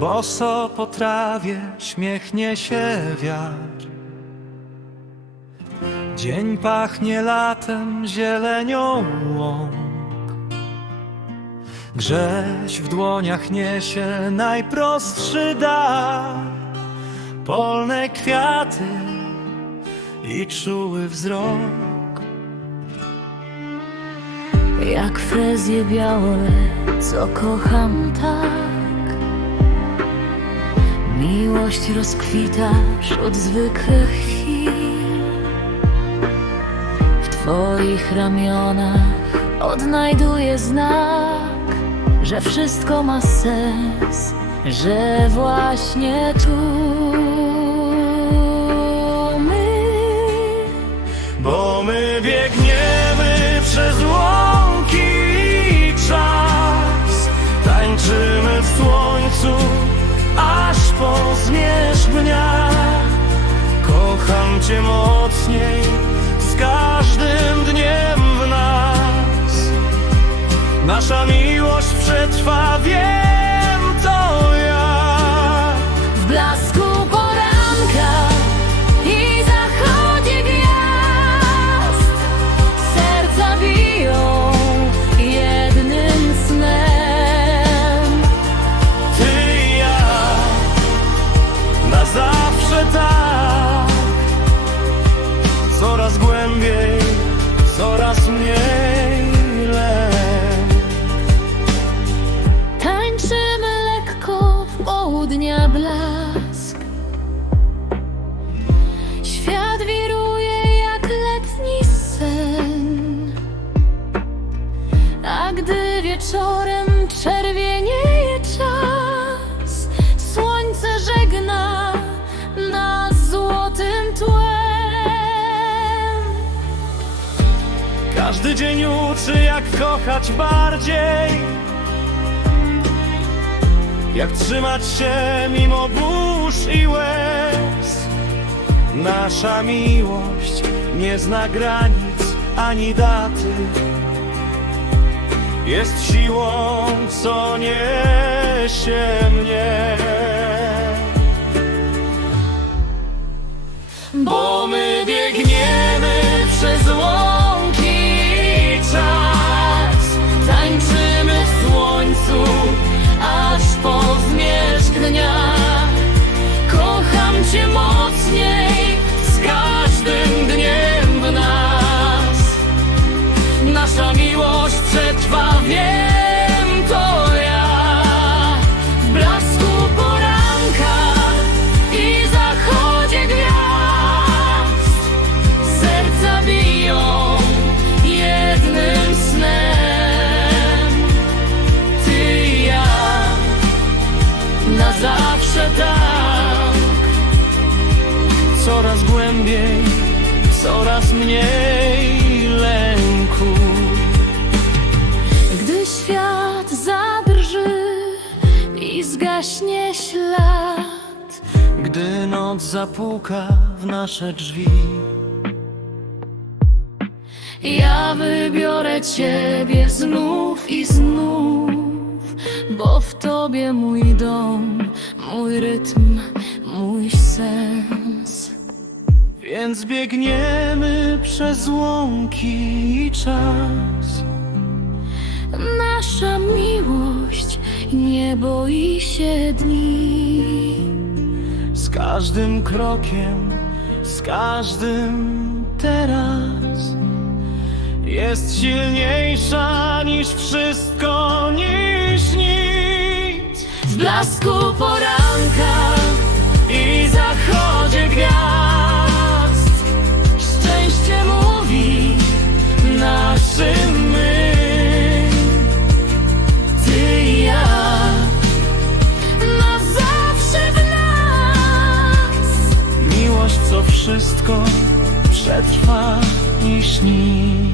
Boso po trawie śmiechnie się wiatr. Dzień pachnie latem, zielenią łąk. Grześ w dłoniach niesie najprostszy dar. Polne kwiaty i czuły wzrok. Jak frezje białe, co kocham tak Miłość rozkwitasz od zwykłych chwil. W twoich ramionach odnajduję znak Że wszystko ma sens, że właśnie tu Każdy dzień uczy jak kochać bardziej. Jak trzymać się mimo burz i łez. Nasza miłość nie zna granic ani daty. Jest siłą, co niesie mnie głębiej, coraz mniej lęku. Gdy świat zadrży i zgaśnie ślad Gdy noc zapuka w nasze drzwi. Ja wybiorę Ciebie znów i znów Bo w Tobie mój dom, mój rytm, mój sens Więc biegniemy przez łąki i czas. Nasza miłość nie boi się dni. Z każdym krokiem, z każdym teraz Jest silniejsza niż wszystko, niż nic. W blasku poranka I zachodzie gwiazd Naszym my Ty i ja. Na zawsze w nas. Miłość, co wszystko przetrwa i śni